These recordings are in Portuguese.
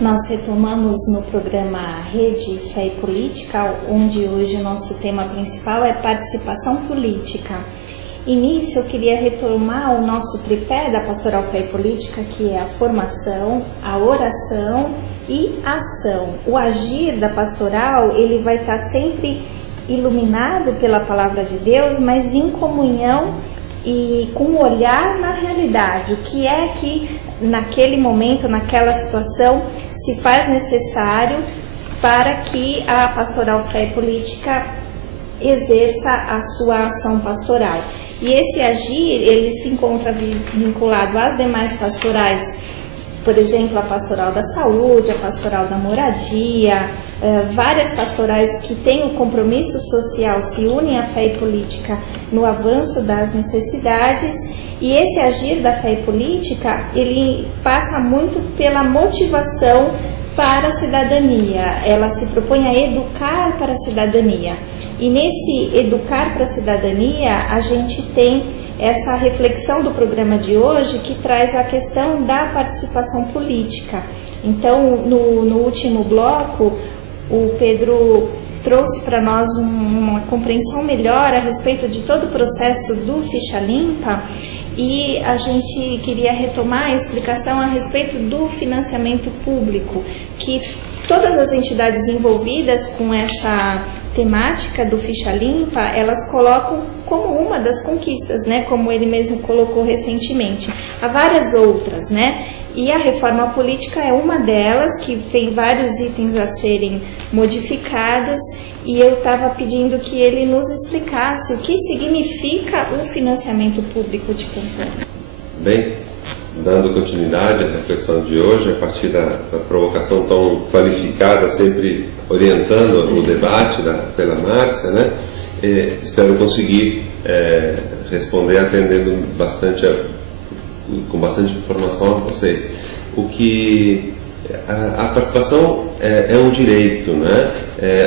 Nós retomamos no programa Rede Fé e Política, onde hoje o nosso tema principal é participação política. E nisso eu queria retomar o nosso tripé da Pastoral Fé e Política, que é a formação, a oração e a ação. O agir da pastoral, ele vai estar sempre iluminado pela palavra de Deus, mas em comunhão e com um olhar na realidade, o que é que naquele momento, naquela situação, se faz necessário para que a Pastoral Fé e Política exerça a sua ação pastoral. E esse agir, ele se encontra vinculado às demais pastorais, por exemplo, a Pastoral da Saúde, a Pastoral da Moradia, várias pastorais que têm o compromisso social se unem à fé e política no avanço das necessidades. E esse agir da fé e política, ele passa muito pela motivação para a cidadania. Ela se propõe a educar para a cidadania. E nesse educar para a cidadania, a gente tem essa reflexão do programa de hoje que traz a questão da participação política. Então, no último bloco, o Pedro trouxe para nós uma compreensão melhor a respeito de todo o processo do Ficha Limpa, e a gente queria retomar a explicação a respeito do financiamento público, que todas as entidades envolvidas com essa temática do Ficha Limpa, elas colocam como uma das conquistas, né? Como ele mesmo colocou recentemente. Há várias outras, né? E a reforma política é uma delas, que tem vários itens a serem modificados, e eu estava pedindo que ele nos explicasse o que significa o financiamento público de campanha. Bem, dando continuidade à reflexão de hoje, a partir da provocação tão qualificada, sempre orientando o debate pela Márcia, né? Espero conseguir responder atendendo com bastante informação a vocês. A participação é um direito, né?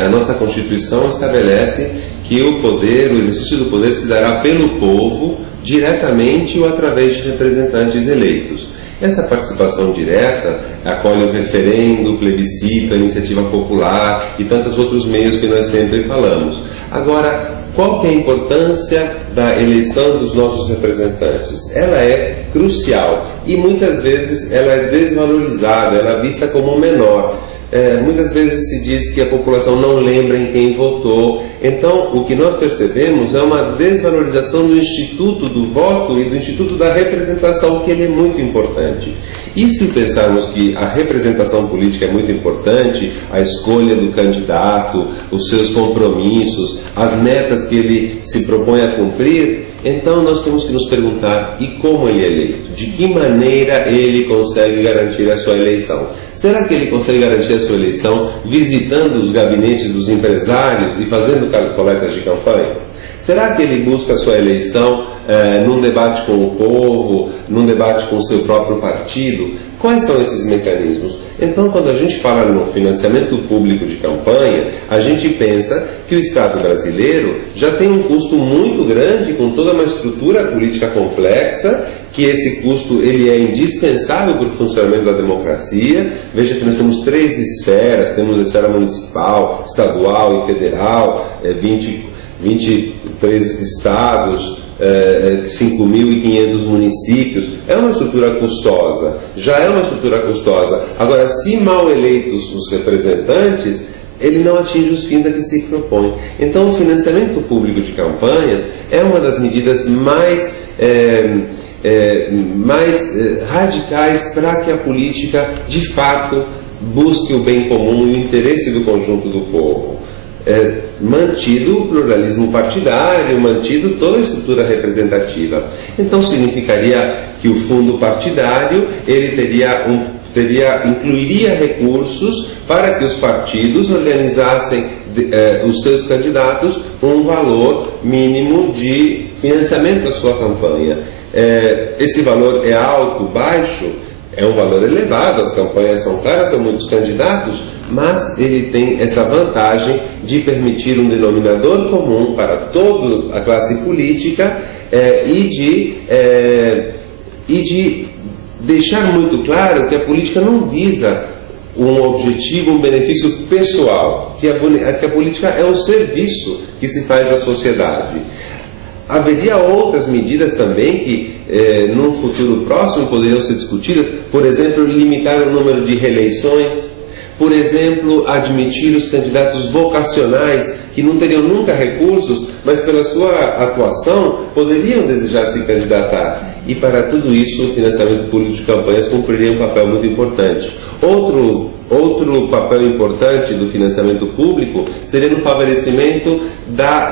A nossa Constituição estabelece que o exercício do poder se dará pelo povo, diretamente ou através de representantes eleitos. Essa participação direta acolhe o referendo, o plebiscito, a iniciativa popular e tantos outros meios que nós sempre falamos. Agora, qual que é a importância da eleição dos nossos representantes? Ela é crucial e muitas vezes ela é desvalorizada, ela é vista como menor. Muitas vezes se diz que a população não lembra em quem votou. Então, o que nós percebemos é uma desvalorização do instituto do voto e do instituto da representação, que ele é muito importante. E se pensarmos que a representação política é muito importante, a escolha do candidato, os seus compromissos, as metas que ele se propõe a cumprir, então nós temos que nos perguntar: e como ele é eleito? De que maneira ele consegue garantir a sua eleição? Será que ele consegue garantir a sua eleição visitando os gabinetes dos empresários e fazendo coletas de campanha? Será que ele busca a sua eleição num debate com o povo, num debate com o seu próprio partido? Quais são esses mecanismos? Então, quando a gente fala no financiamento público de campanha, a gente pensa que o Estado brasileiro já tem um custo muito grande, com toda uma estrutura política complexa, que esse custo ele é indispensável para o funcionamento da democracia. Veja que nós temos 3 esferas: temos a esfera municipal, estadual e federal, 23 estados, 5.500 municípios. É uma estrutura custosa, já é uma estrutura custosa. Agora, se mal eleitos os representantes, ele não atinge os fins a que se propõe. Então, o financiamento público de campanhas é uma das medidas mais radicais para que a política, de fato, busque o bem comum e o interesse do conjunto do povo. Mantido o pluralismo partidário, mantido toda a estrutura representativa. Então significaria que o fundo partidário ele incluiria recursos para que os partidos organizassem os seus candidatos com um valor mínimo de financiamento da sua campanha. Esse valor é alto, baixo? É um valor elevado, as campanhas são caras, são muitos candidatos, mas ele tem essa vantagem de permitir um denominador comum para toda a classe política e de deixar muito claro que a política não visa um objetivo, um benefício pessoal, que a política é um serviço que se faz à sociedade. Haveria outras medidas também que, num futuro próximo, poderiam ser discutidas, por exemplo, limitar o número de reeleições, por exemplo, admitir os candidatos vocacionais que não teriam nunca recursos, mas pela sua atuação poderiam desejar se candidatar. E para tudo isso, o financiamento público de campanhas cumpriria um papel muito importante. Outro papel importante do financiamento público seria no favorecimento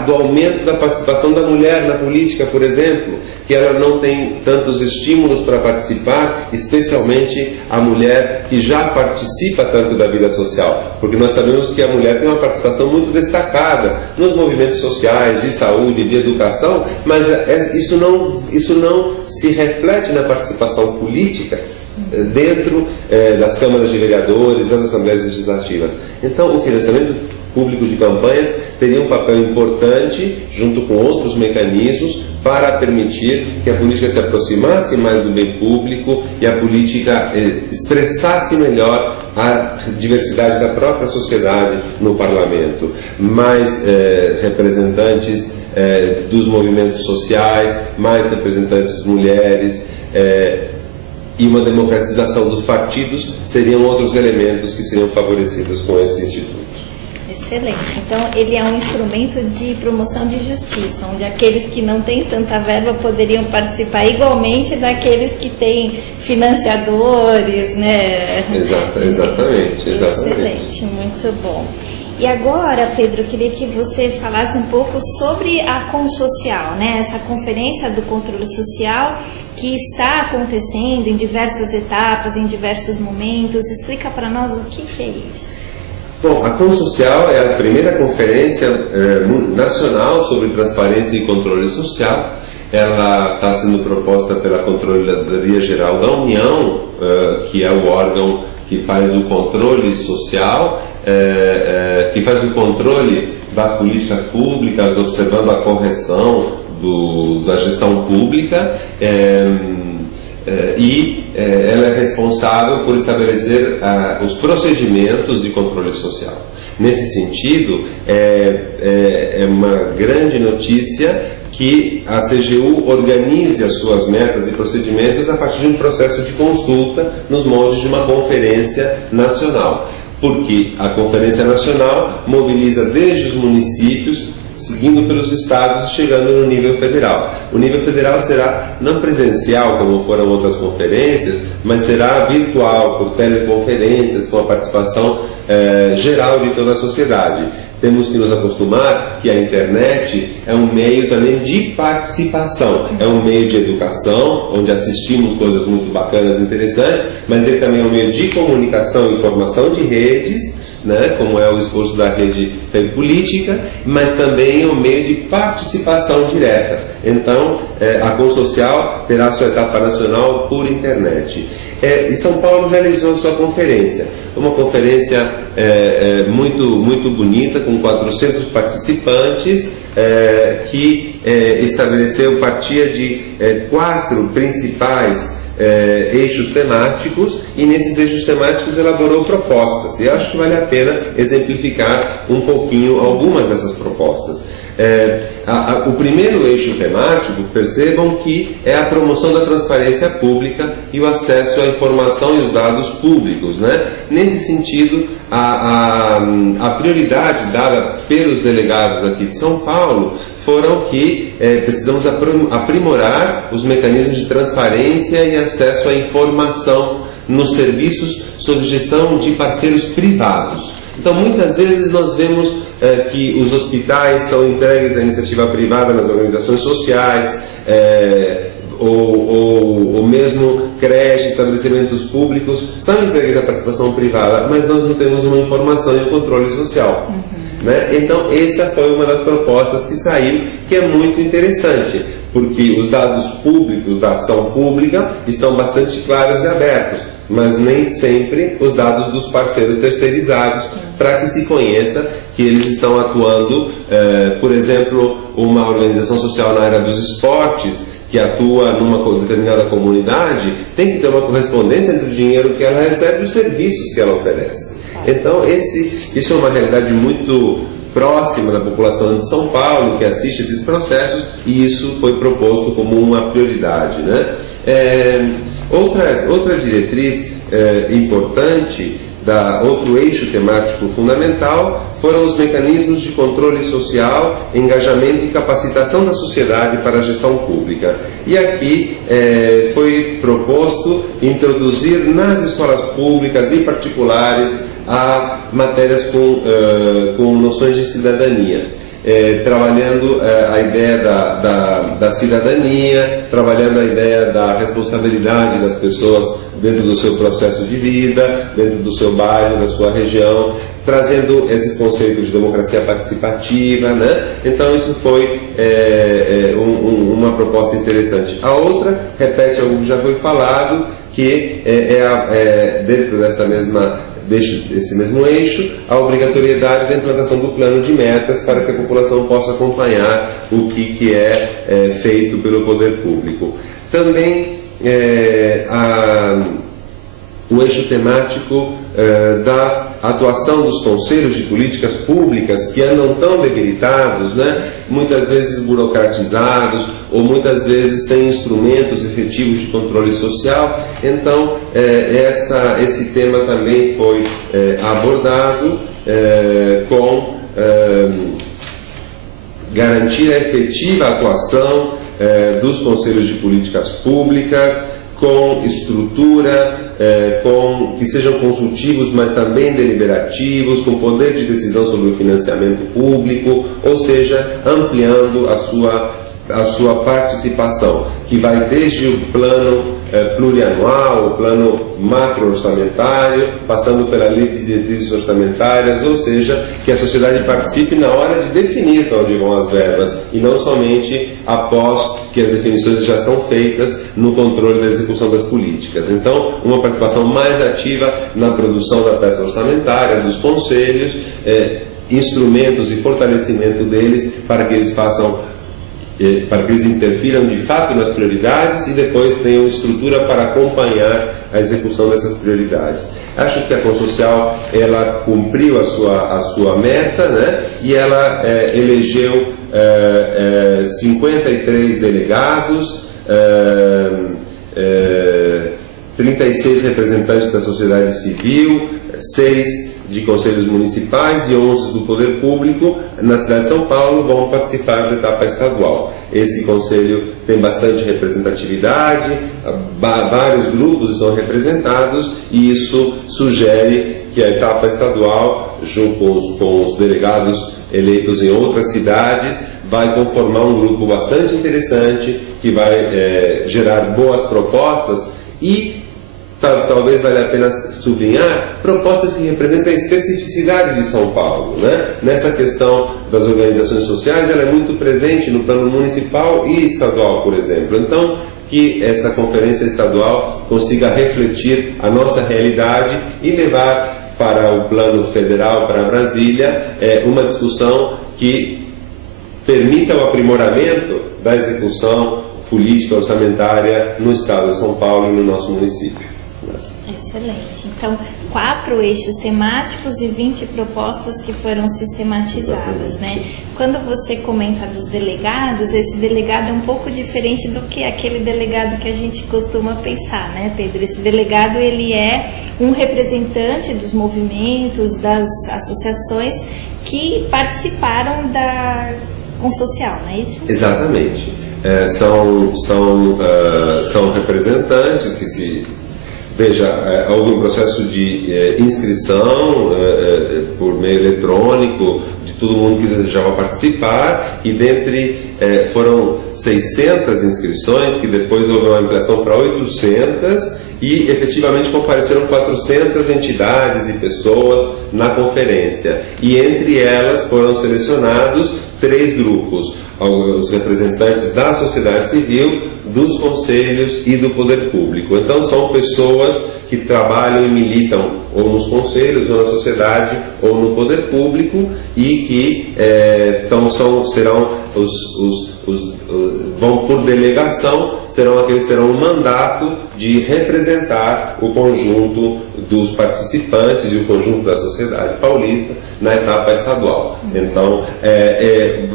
do aumento da participação da mulher na política, por exemplo, que ela não tem tantos estímulos para participar, especialmente a mulher que já participa tanto da vida social, porque nós sabemos que a mulher tem uma participação muito destacada nos movimentos sociais, de saúde, de educação, mas isso não se reflete na participação política dentro das câmaras de vereadores, das assembleias legislativas. Então, o financiamento público de campanhas teria um papel importante, junto com outros mecanismos, para permitir que a política se aproximasse mais do bem público e a política expressasse melhor a diversidade da própria sociedade no parlamento. Mais representantes dos movimentos sociais, mais representantes mulheres, e uma democratização dos partidos seriam outros elementos que seriam favorecidos com esse instituto. Excelente. Então, ele é um instrumento de promoção de justiça, onde aqueles que não têm tanta verba poderiam participar igualmente daqueles que têm financiadores, né? Exatamente. Excelente, muito bom. E agora, Pedro, eu queria que você falasse um pouco sobre a Consocial, né? Essa conferência do controle social que está acontecendo em diversas etapas, em diversos momentos. Explica para nós o que é isso. Bom, a Consocial é a primeira conferência nacional sobre transparência e controle social. Ela está sendo proposta pela Controladoria Geral da União, que é o órgão que faz o controle social, que faz o controle das políticas públicas, observando a correção da gestão pública, e ela é responsável por estabelecer os procedimentos de controle social. Nesse sentido, é uma grande notícia que a CGU organize as suas metas e procedimentos a partir de um processo de consulta nos moldes de uma conferência nacional, porque a conferência nacional mobiliza desde os municípios, seguindo pelos estados e chegando no nível federal. O nível federal será não presencial, como foram outras conferências, mas será virtual, por teleconferências, com a participação geral de toda a sociedade. Temos que nos acostumar que a internet é um meio também de participação, é um meio de educação, onde assistimos coisas muito bacanas e interessantes, mas ele também é um meio de comunicação e formação de redes, né, como é o esforço da rede política, mas também é um meio de participação direta. Então, a Consocial terá sua etapa nacional por internet. E São Paulo realizou a sua conferência, uma conferência muito bonita, com 400 participantes, que partia de 4 principais eixos temáticos, e nesses eixos temáticos elaborou propostas. E eu acho que vale a pena exemplificar um pouquinho algumas dessas propostas. O primeiro eixo temático, percebam que é a promoção da transparência pública e o acesso à informação e os dados públicos, né? Nesse sentido, a prioridade dada pelos delegados aqui de São Paulo foram que precisamos aprimorar os mecanismos de transparência e acesso à informação nos serviços sob gestão de parceiros privados. Então, muitas vezes nós vemos que os hospitais são entregues à iniciativa privada nas organizações sociais, ou mesmo creches, estabelecimentos públicos, são entregues à participação privada, mas nós não temos uma informação e um controle social. Né? Então, essa foi uma das propostas que saiu, que é muito interessante, porque os dados públicos da ação pública estão bastante claros e abertos, mas nem sempre os dados dos parceiros terceirizados, para que se conheça que eles estão atuando, por exemplo, uma organização social na área dos esportes que atua numa determinada comunidade tem que ter uma correspondência entre o dinheiro que ela recebe e os serviços que ela oferece. Então, isso é uma realidade muito próxima da população de São Paulo, que assiste esses processos, e isso foi proposto como uma prioridade, né? Outra diretriz importante, outro eixo temático fundamental, foram os mecanismos de controle social, engajamento e capacitação da sociedade para a gestão pública. E aqui foi proposto introduzir nas escolas públicas e particulares a matérias com noções de cidadania, trabalhando a ideia da cidadania, trabalhando a ideia da responsabilidade das pessoas dentro do seu processo de vida, dentro do seu bairro, da sua região, trazendo esses conceitos de democracia participativa, né? Então isso foi uma proposta interessante. A outra repete algo que já foi falado, que dentro desse mesmo eixo, a obrigatoriedade da implantação do plano de metas para que a população possa acompanhar o que é feito pelo poder público. Também o eixo temático da atuação dos conselhos de políticas públicas, que andam tão debilitados, né? Muitas vezes burocratizados ou muitas vezes sem instrumentos efetivos de controle social. Então, esse tema também foi abordado com garantir a efetiva atuação dos conselhos de políticas públicas, com estrutura, que sejam consultivos, mas também deliberativos, com poder de decisão sobre o financiamento público, ou seja, ampliando a sua participação, que vai desde o plano plurianual, o plano macro-orçamentário, passando pela lei de diretrizes orçamentárias, ou seja, que a sociedade participe na hora de definir para onde vão as verbas, e não somente após que as definições já estão feitas no controle da execução das políticas. Então, uma participação mais ativa na produção da peça orçamentária, dos conselhos, instrumentos e fortalecimento deles para que eles interfiram de fato nas prioridades e depois tenham estrutura para acompanhar a execução dessas prioridades. Acho que a Consocial ela cumpriu a sua meta, né? E ela elegeu 53 delegados, 36 representantes da sociedade civil, 6 de conselhos municipais e 11 do poder público na cidade de São Paulo vão participar da etapa estadual. Esse conselho tem bastante representatividade, vários grupos estão representados e isso sugere que a etapa estadual, junto com os delegados eleitos em outras cidades, vai conformar um grupo bastante interessante que vai gerar boas propostas e talvez valha a pena sublinhar propostas que representam a especificidade de São Paulo, né? Nessa questão das organizações sociais, ela é muito presente no plano municipal e estadual, por exemplo. Então, que essa conferência estadual consiga refletir a nossa realidade e levar para o plano federal, para Brasília, uma discussão que permita o aprimoramento da execução política orçamentária no estado de São Paulo e no nosso município. Excelente. Então, 4 eixos temáticos e 20 propostas que foram sistematizadas, né? Quando você comenta dos delegados, esse delegado é um pouco diferente do que aquele delegado que a gente costuma pensar, né, Pedro? Esse delegado, ele é um representante dos movimentos, das associações que participaram da Consocial, não é isso? Exatamente. São representantes que se... Veja, houve um processo de inscrição por meio eletrônico de todo mundo que desejava participar e foram 600 inscrições, que depois houve uma ampliação para 800 e efetivamente compareceram 400 entidades e pessoas na conferência. E entre elas foram selecionados 3 grupos: os representantes da sociedade civil, dos conselhos e do poder público. Então são pessoas que trabalham e militam ou nos conselhos ou na sociedade ou no poder público e que vão por delegação, serão aqueles que terão um mandato de representar o conjunto dos participantes e o conjunto da sociedade paulista na etapa estadual. Então,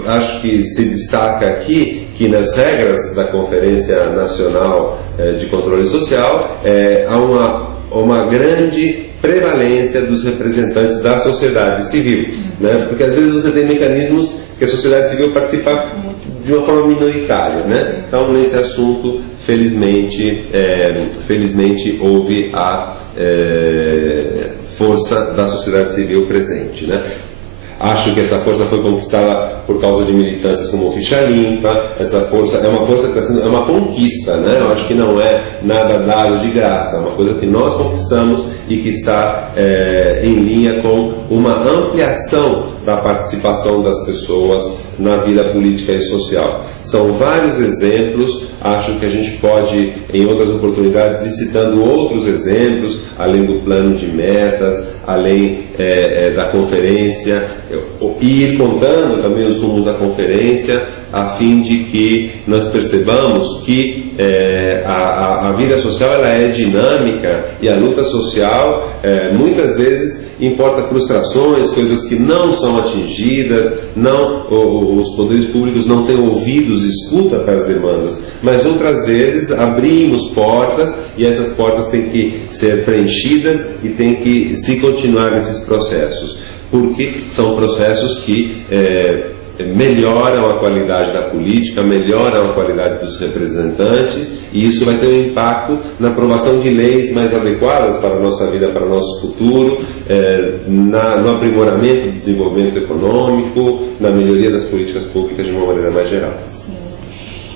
acho que se destaca aqui que nas regras da Conferência Nacional de Controle Social há uma grande prevalência dos representantes da sociedade civil, né? Porque às vezes você tem mecanismos que a sociedade civil participa de uma forma minoritária, né? Então, nesse assunto, felizmente houve a força da sociedade civil presente, né? Acho que essa força foi conquistada por causa de militâncias como Ficha Limpa. Essa força é uma força que está sendo, é uma conquista, né? Eu acho que não é nada dado de graça, é uma coisa que nós conquistamos e que está em linha com uma ampliação da participação das pessoas na vida política e social. São vários exemplos, acho que a gente pode, em outras oportunidades, ir citando outros exemplos, além do plano de metas, além da conferência, e ir contando também os rumos da conferência, a fim de que nós percebamos que a vida social ela é dinâmica e a luta social muitas vezes importa frustrações, coisas que não são atingidas, os poderes públicos não têm ouvidos, escuta para as demandas, mas outras vezes abrimos portas e essas portas têm que ser preenchidas e tem que se continuar nesses processos, porque são processos que melhoram a qualidade da política, melhoram a qualidade dos representantes, e isso vai ter um impacto na aprovação de leis mais adequadas para a nossa vida, para o nosso futuro, no aprimoramento do desenvolvimento econômico, na melhoria das políticas públicas de uma maneira mais geral. Sim.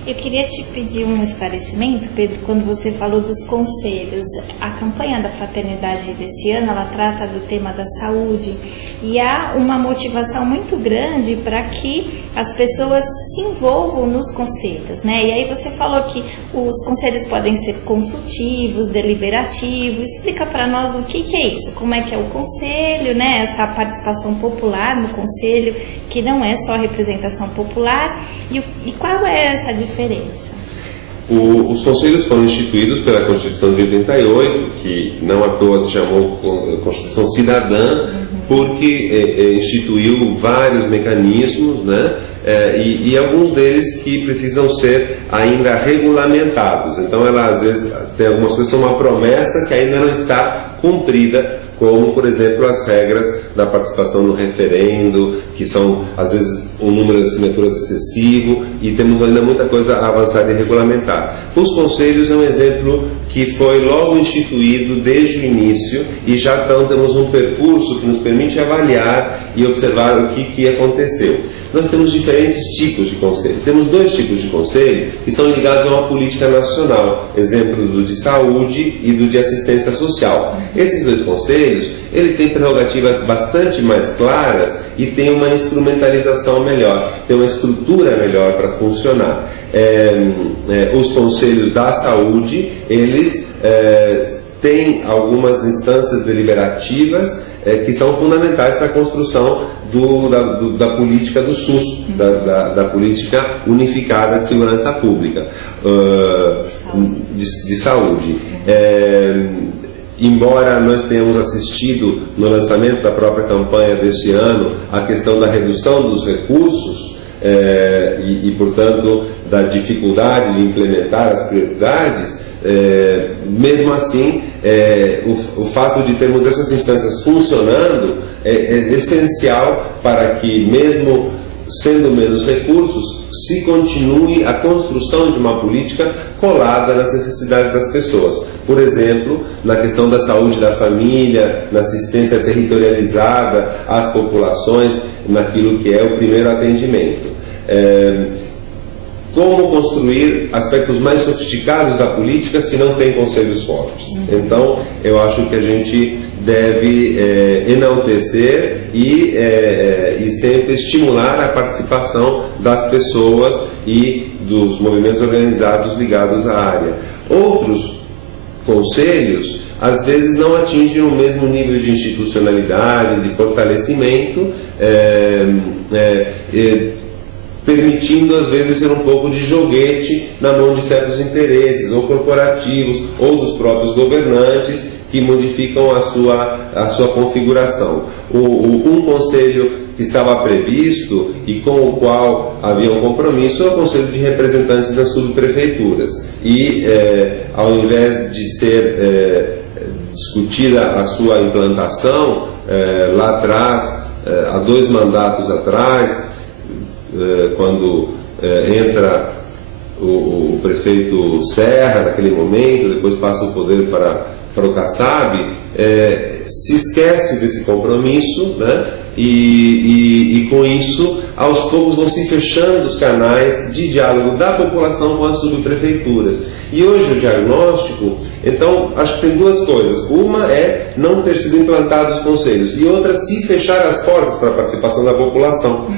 Eu queria te pedir um esclarecimento, Pedro, quando você falou dos conselhos. A campanha da Fraternidade desse ano, ela trata do tema da saúde e há uma motivação muito grande para que as pessoas se envolvam nos conselhos, né? E aí você falou que os conselhos podem ser consultivos, deliberativos. Explica para nós o que é isso, como é que é o conselho, né? Essa participação popular no conselho, que não é só representação popular, e qual é essa diferença? Os conselhos foram instituídos pela Constituição de 88, que não à toa se chamou Constituição Cidadã, porque instituiu vários mecanismos, né? E alguns deles que precisam ser ainda regulamentados. Então, ela às vezes tem algumas coisas, são uma promessa que ainda não está cumprida, como, por exemplo, as regras da participação no referendo, que são, às vezes, um número de assinaturas excessivo, e temos ainda muita coisa a avançar e regulamentar. Os conselhos é um exemplo que foi logo instituído desde o início, e já temos um percurso que nos permite avaliar e observar o que aconteceu. Nós temos diferentes tipos de conselho. Temos dois tipos de conselho que são ligados a uma política nacional, exemplo do de saúde e do de assistência social. Esses dois conselhos, ele tem prerrogativas bastante mais claras e tem uma instrumentalização melhor, tem uma estrutura melhor para funcionar. Os conselhos da saúde, eles têm algumas instâncias deliberativas que são fundamentais para a construção da política do SUS, da política unificada de segurança pública, de saúde. Embora nós tenhamos assistido no lançamento da própria campanha deste ano a questão da redução dos recursos e, portanto, da dificuldade de implementar as prioridades, mesmo assim, o fato de termos essas instâncias funcionando é essencial para que, mesmo sendo menos recursos, se continue a construção de uma política colada nas necessidades das pessoas. Por exemplo, na questão da saúde da família, na assistência territorializada às populações, naquilo que é o primeiro atendimento. Como construir aspectos mais sofisticados da política se não tem conselhos fortes? Então, eu acho que a gente deve enaltecer e sempre estimular a participação das pessoas e dos movimentos organizados ligados à área. Outros conselhos, às vezes não atingem o mesmo nível de institucionalidade, de fortalecimento, permitindo às vezes ser um pouco de joguete na mão de certos interesses, ou corporativos, ou dos próprios governantes, que modificam a sua configuração. Um conselho que estava previsto e com o qual havia um compromisso é o Conselho de Representantes das Subprefeituras. E, ao invés de ser discutida a sua implantação, lá atrás, há 2 mandatos atrás, quando entra o prefeito Serra, naquele momento, depois passa o poder para o Kassab, se esquece desse compromisso, né? E com isso, aos poucos vão se fechando os canais de diálogo da população com as subprefeituras. E hoje o diagnóstico, então, acho que tem 2 coisas. Uma é não ter sido implantados os conselhos, e outra, se fechar as portas para a participação da população.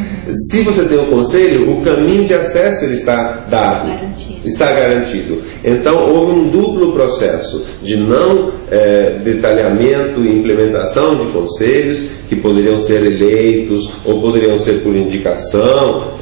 Se você tem um conselho, o caminho de acesso ele está dado, está garantido. Então, houve um duplo processo de não detalhamento e implementação de conselhos, que poderiam ser eleitos ou poderiam ser por indicação,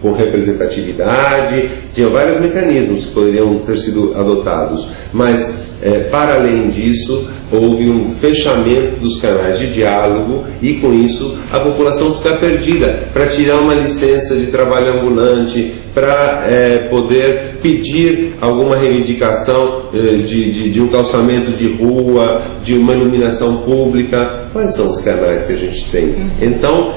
com representatividade. Tinha vários mecanismos que poderiam ter sido adotados, mas para além disso houve um fechamento dos canais de diálogo, e com isso a população fica perdida para tirar uma licença de trabalho ambulante, para poder pedir alguma reivindicação de um calçamento de rua, de uma iluminação pública. Quais são os canais que a gente tem? Então,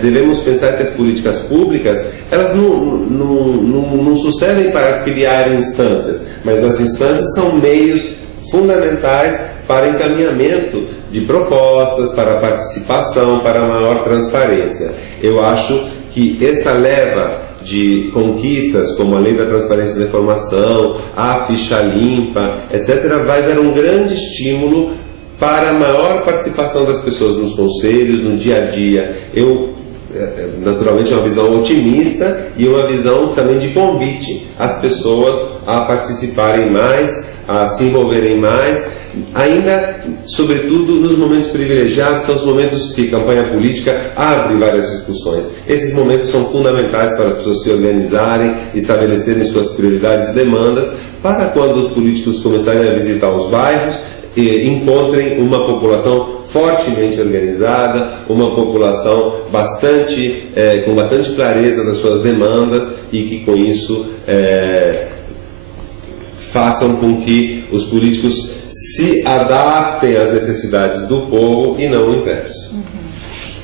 devemos pensar que as políticas públicas, elas não sucedem para criar instâncias, mas as instâncias são meios fundamentais para encaminhamento de propostas, para participação, para maior transparência. Eu acho que essa leva de conquistas, como a Lei da Transparência da Informação, a Ficha Limpa, etc., vai dar um grande estímulo para a maior participação das pessoas nos conselhos, no dia a dia. Naturalmente, uma visão otimista e uma visão também de convite às pessoas a participarem mais, a se envolverem mais, ainda, sobretudo, nos momentos privilegiados, são os momentos que a campanha política abre várias discussões. Esses momentos são fundamentais para as pessoas se organizarem, estabelecerem suas prioridades e demandas, para quando os políticos começarem a visitar os bairros, encontrem uma população fortemente organizada, uma população com bastante clareza das suas demandas, e que com isso façam com que os políticos se adaptem às necessidades do povo e não o inverso.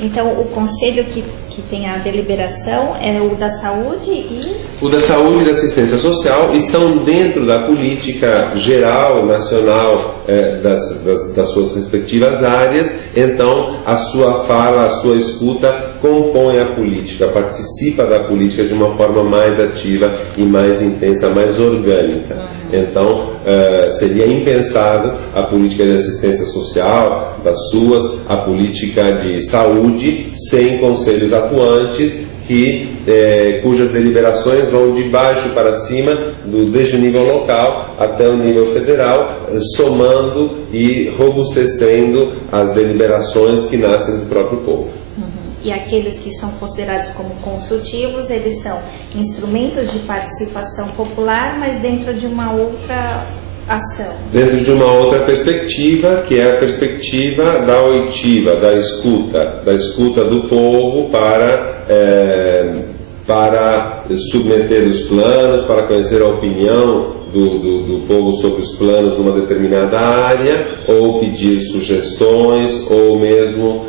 Então, o conselho que tem a deliberação é o da saúde e... O da saúde e da assistência social estão dentro da política geral, nacional, das suas respectivas áreas. Então, a sua fala, a sua escuta compõe a política, participa da política de uma forma mais ativa e mais intensa, mais orgânica. Então, seria impensável a política de assistência social, a política de saúde, sem conselhos atuantes, cujas deliberações vão de baixo para cima, desde o nível local até o nível federal, somando e robustecendo as deliberações que nascem do próprio povo. E aqueles que são considerados como consultivos, eles são instrumentos de participação popular, mas dentro de uma outra ação. Dentro de uma outra perspectiva, que é a perspectiva da oitiva, da escuta do povo para submeter os planos, para conhecer a opinião do povo sobre os planos numa determinada área, ou pedir sugestões, ou mesmo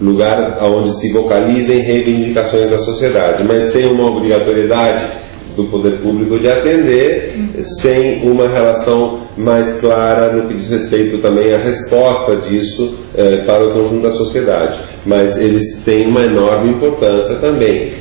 lugar onde se vocalizem reivindicações da sociedade, mas sem uma obrigatoriedade do poder público de atender, sem uma relação mais clara no que diz respeito também à resposta disso para o conjunto da sociedade. Mas eles têm uma enorme importância também.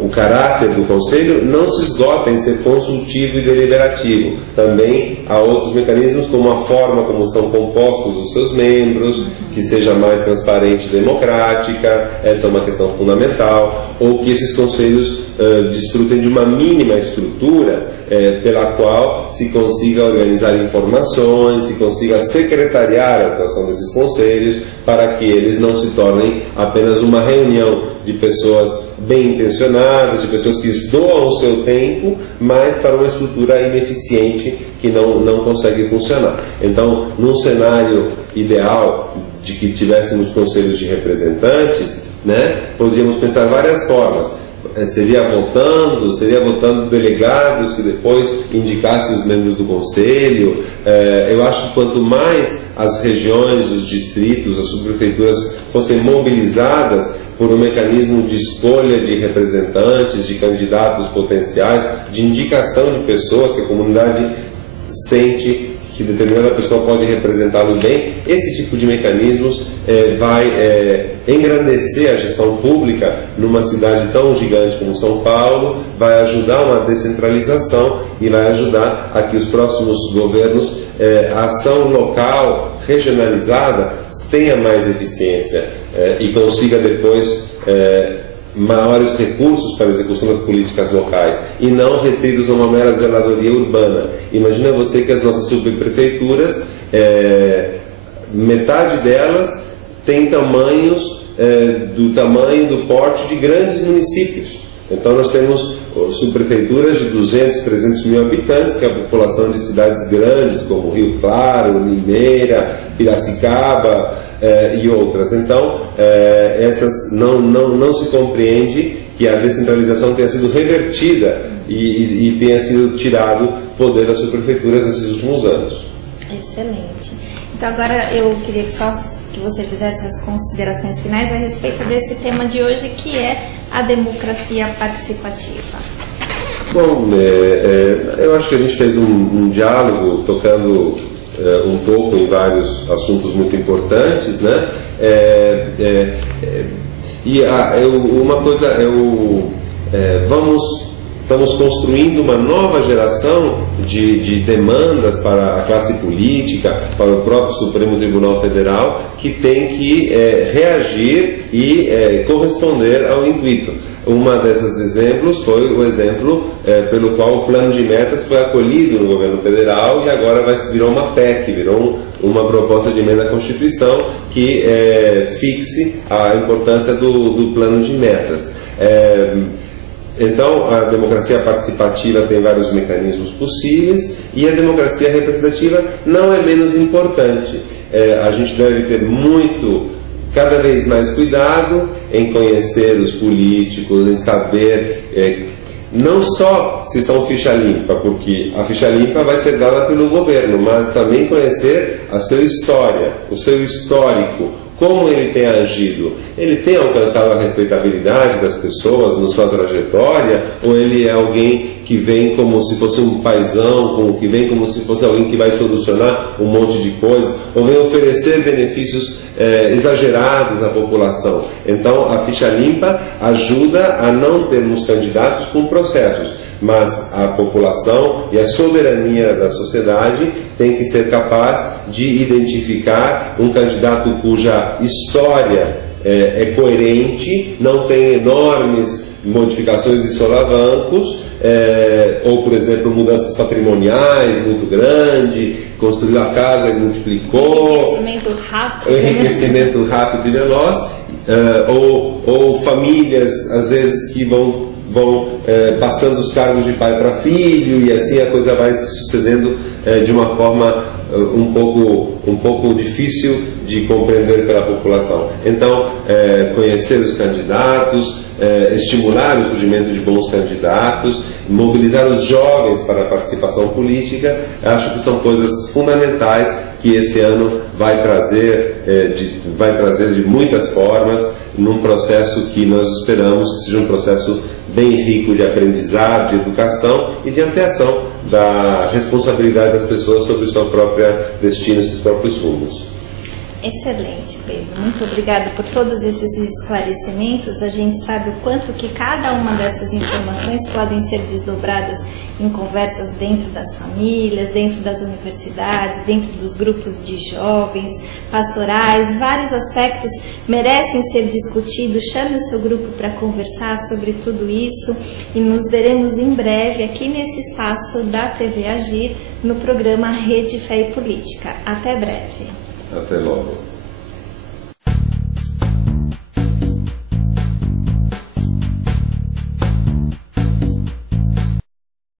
o caráter do Conselho não se esgota em ser consultivo e deliberativo. Também há outros mecanismos, como a forma como são compostos os seus membros, que seja mais transparente e democrática, essa é uma questão fundamental, ou que esses conselhos desfrutem de uma mínima estrutura pela qual se consiga organizar informações, se consiga secretariar a atuação desses conselhos, para que eles não se tornem apenas uma reunião de pessoas bem intencionadas, de pessoas que doam o seu tempo, mas para uma estrutura ineficiente que não consegue funcionar. Então, num cenário ideal de que tivéssemos conselhos de representantes, né, podíamos pensar várias formas. Seria votando delegados que depois indicassem os membros do conselho. Eu acho que quanto mais as regiões, os distritos, as subprefeituras fossem mobilizadas por um mecanismo de escolha de representantes, de candidatos potenciais, de indicação de pessoas que a comunidade sente que determinada pessoa pode representá-lo bem, esse tipo de mecanismos vai engrandecer a gestão pública numa cidade tão gigante como São Paulo, vai ajudar uma descentralização e vai ajudar a que os próximos governos, a ação local, regionalizada, tenha mais eficiência e consiga depois maiores recursos para a execução das políticas locais e não restritos a uma mera zeladoria urbana. Imagina você que as nossas subprefeituras, metade delas tem tamanhos do tamanho, do porte de grandes municípios. Então nós temos subprefeituras de 200, 300 mil habitantes, que é a população de cidades grandes como Rio Claro, Limeira, Piracicaba e outras. Então essas não se compreende que a descentralização tenha sido revertida e tenha sido tirado poder das subprefeituras nesses últimos anos. Excelente. Então agora eu queria que você fizesse as considerações finais a respeito desse tema de hoje, que é a democracia participativa. Bom, eu acho que a gente fez um diálogo tocando um pouco em vários assuntos muito importantes, né? Uma coisa, estamos construindo uma nova geração de demandas para a classe política, para o próprio Supremo Tribunal Federal, que tem que reagir e corresponder ao intuito. Uma desses exemplos foi o exemplo pelo qual o plano de metas foi acolhido no governo federal e agora virou uma PEC, virou uma proposta de emenda à Constituição que fixe a importância do plano de metas. Então, a democracia participativa tem vários mecanismos possíveis e a democracia representativa não é menos importante. A gente deve ter cada vez mais cuidado em conhecer os políticos, em saber não só se são ficha limpa, porque a ficha limpa vai ser dada pelo governo, mas também conhecer a sua história, o seu histórico, como ele tem agido. Ele tem alcançado a respeitabilidade das pessoas na sua trajetória, ou ele é alguém que vem como se fosse um paizão, que vem como se fosse alguém que vai solucionar um monte de coisas, ou vem oferecer benefícios exagerados à população. Então, a ficha limpa ajuda a não termos candidatos com processos, mas a população e a soberania da sociedade tem que ser capaz de identificar um candidato cuja história é coerente, não tem enormes modificações e solavancos, ou, por exemplo, mudanças patrimoniais muito grandes, construiu a casa e multiplicou, enriquecimento rápido e veloz, ou famílias, às vezes, que vão passando os cargos de pai para filho, e assim a coisa vai se sucedendo de uma forma um pouco difícil de compreender pela população. Então, conhecer os candidatos, estimular o surgimento de bons candidatos, mobilizar os jovens para a participação política, acho que são coisas fundamentais que esse ano vai trazer de muitas formas, num processo que nós esperamos que seja um processo bem rico de aprendizado, de educação e de ampliação da responsabilidade das pessoas sobre o seu próprio destino e seus próprios rumos. Excelente, Pedro. Muito obrigada por todos esses esclarecimentos. A gente sabe o quanto que cada uma dessas informações podem ser desdobradas em conversas dentro das famílias, dentro das universidades, dentro dos grupos de jovens, pastorais. Vários aspectos merecem ser discutidos. Chame o seu grupo para conversar sobre tudo isso e nos veremos em breve aqui nesse espaço da TV Agir no programa Rede Fé e Política. Até breve. Até logo.